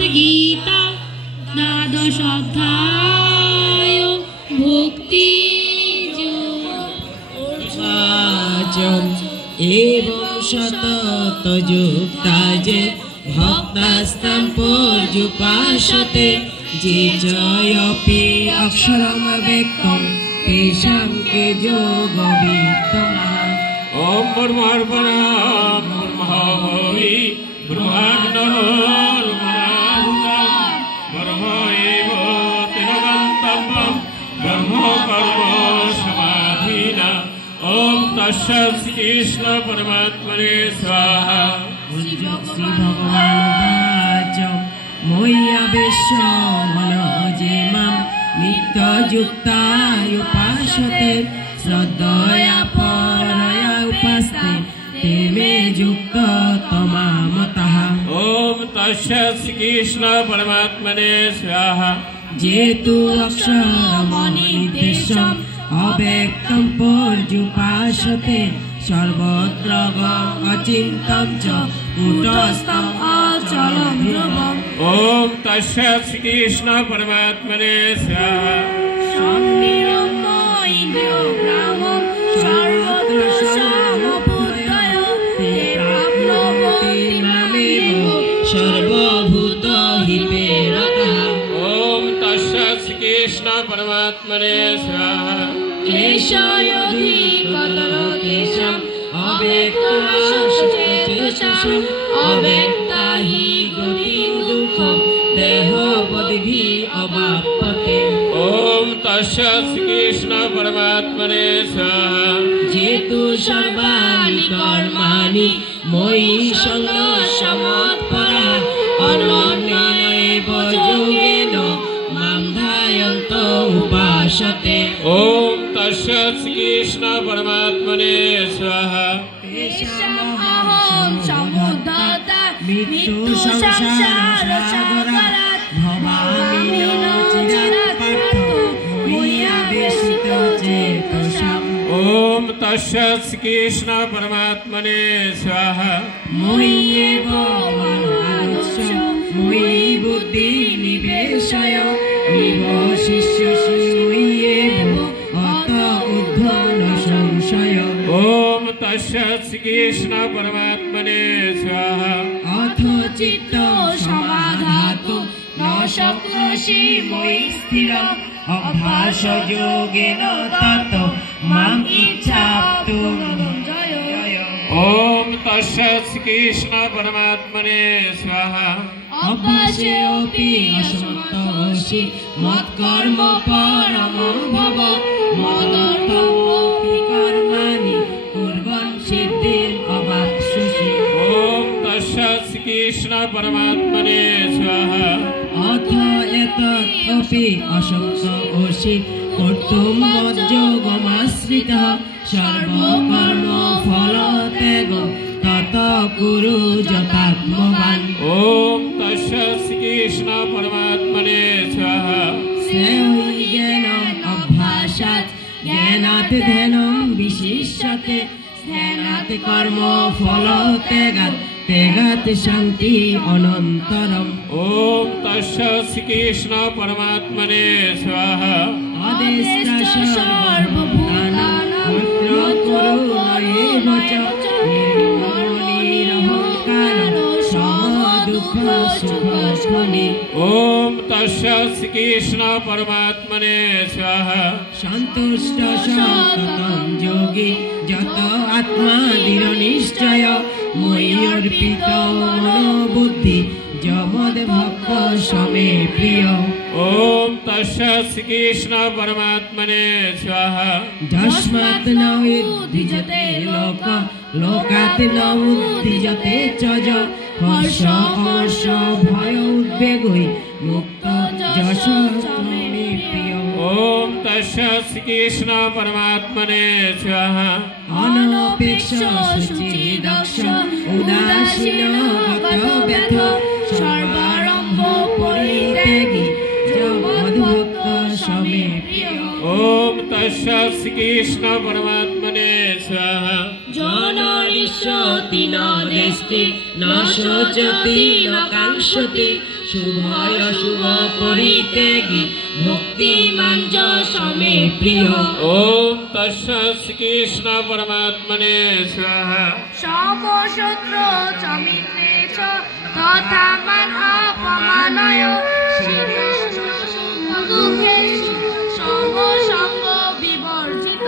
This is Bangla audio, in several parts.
गीता द्वादशाध्याय भक्ति एवं शततयुक्ता जे भक्तास्तं पर्युपासते जे जयपि अक्षरं व्यक्तं तेषां के योगवित्तमः। ओम ब्रह्मर्पणा ब्रह्मवै ब्रह्माण्डः ब्रह्म एव तिरगन्तव्यं ब्रह्म कर्म समाधिना। ओम तस्सत् श्री कृष्ण परमात्मने स्वाहा। श्री भगवानुवाच मय्यावेश्य मनः ये मां नित्ययुक्ता उपासते श्रद्धया परया उपासते ते मे युक्ततमा मतः। ओम तस्सत् श्री कृष्ण परमात्मने स्वाहा। ये तु अक्षरमनिर्देशम् अव्यक्तं पर्युपासते सर्वत्र अचिन्तं च कूटस्थं अचलं ध्रुवम्। ओम तस्सत् श्री कृष्ण परमात्मने स्वाहा। संनियमोऽइन्द्रियग्रामं सर्वत्र समबुद्धय ते प्राप्नोति मामेव सर्वभूतहिते रतः। ओम तस्सत् श्री कृष्ण परमात्मने स्वाहा। क्लेशयोधिकतरो तेषाम् अव्यक्तमाशुचेतसाम् अव्यक्ता हि गतिं दुःखं देहवद्भिः अवाप्यते। ओम तस्सत् श्री कृष्ण परमात्मने स्वाहा। ये तु सर्वाणि कर्माणि मयि सन्न्यस्य मत्पराः अनन्येन योगेन मां ध्यायन्तो उपासते। ओम तस्सत् श्री कृष्ण परमात्मने स्वाहा। तेषामहं समुद्धता मृत्युसंसारसागरात् भवामि न चिरात् पार्थ मय्यावेशितचेतसाम्। ओम तस्सत् श्री कृष्ण परमात्मने स्वाहा। मय्येव मनोऽनुष्य मयि बुद्धिं निवेशय निवसिष्यसि मय्येव अत ऊर्ध्वं न संशय। ओम तस्सत् श्री कृष्ण परमात्मने स्वाहा। अथ चित्त समाधातु न शक्नोषि मयि स्थिरम् अभ्यासयोगेन तत् माम् इच्छाप्तुं जय। ओम तस्सत् श्री कृष्ण परमात्मने स्वाहा। अभ्यासेऽपि असक्तोऽसि मत्कर्म परमो भव मदर्थमपि कर्माणि कुर्वन् सिद्धिम् अवाप्स्यसि। ओम तस्सत् श्री कृष्ण परमात्मने स्वाहा। अथ एतदपि असक्तोऽसि कर्तुं मज्जोगमाश्रितः सर्वकर्मफलत्यागं तत् कुरु यथात्मवान्। ओम तस्सत् श्री कृष्ण परमात्मने स्वाहा। श्रेयो ज्ञानम् अभ्यासात् ज्ञानात् ध्यानं विशिष्यते ध्यानात् कर्म फलत्यागात् त्यागात् शान्ति अनन्तरम्। ओम तस्सत् श्री कृष्ण परमात्मने स्वाहा। अदेष्टा सर्वभूतानां कुरु एव च निर्ममनिरहङ्कारो समदुःखसुखस्थनि। ओम तस्सत् श्री कृष्ण परमात्मने स्वाहा। सन्तुष्ट सततं योगी यत आत्मा दृढनिश्चय मयि अर्पित मनोबुद्धि जमद्भक्त समे प्रिय। ओम तस्सत् श्री कृष्ण परमात्मने स्वाहा। तस्मात् न उद्विजते लोक लोकात् न उद्विजते च हर्ष हर्ष भय उद्वेगै मुक्त जश मे प्रिय। ओम तस्सत् श्री कृष्ण परमात्मने स्वाहा। अनपेक्ष शुचिदक्ष उदासीन गतव्यथ सर्वारम्भ परित्यागी जमद्भक्त समे प्रिय। ओम तस्सत् श्री कृष्ण परमात्मने स्वाहा। जो न इष्यति न द्वेष्टि न शोचति न काङ्क्षति শুভয় শুভ করিতে গি ভক্তিমান যশমে প্রিয়। ওম তৎসৎ শ্রীকৃষ্ণ পরমাত্মনে স্বাহা। সমশত্র চ মিত্রে চ তথা মান অপমানয় শ্রীকৃষ্ণ দুঃখেষু সমসঙ্গ বিবর্জিত।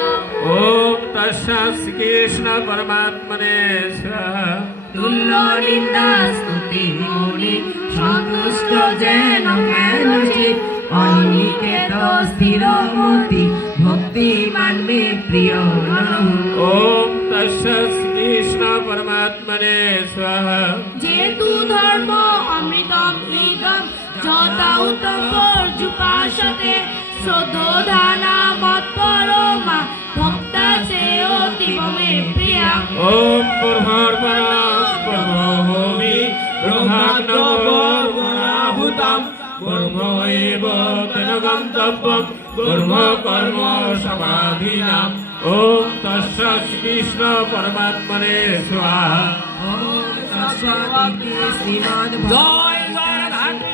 ওম তৎসৎ শ্রীকৃষ্ণ পরমাত্মনে স্বাহা। তুল্য নিন্দা স্তুতি মুনি সন্তুষ্ট যেন জ্ঞানচিত অনিকেত স্থির মতি ভক্তিমান মে প্রিয় নরঃ। ওম তৎসৎ শ্রীকৃষ্ণ পরমাত্মনে স্বাহা। যেতু ধর্ম অমৃতম ইদম যথা উত্তম পর্যুপাসতে শ্রদ্ধোধানা মৎপরমা ভক্তা সে অতীব মে প্রিয়া। ওম পূর্বর্বণম পূর্বভূমি ব্রহ্মাগ্নবর্মণাহুতম ব্রহ্ম এব তেন গন্তব্যম ব্রহ্ম কর্ম সমাধিনাম। ওম তৎসৎ শ্রীকৃষ্ণ পরমাত্মনে স্বাহা। শ্রীমদ্ জয় জয় রাধে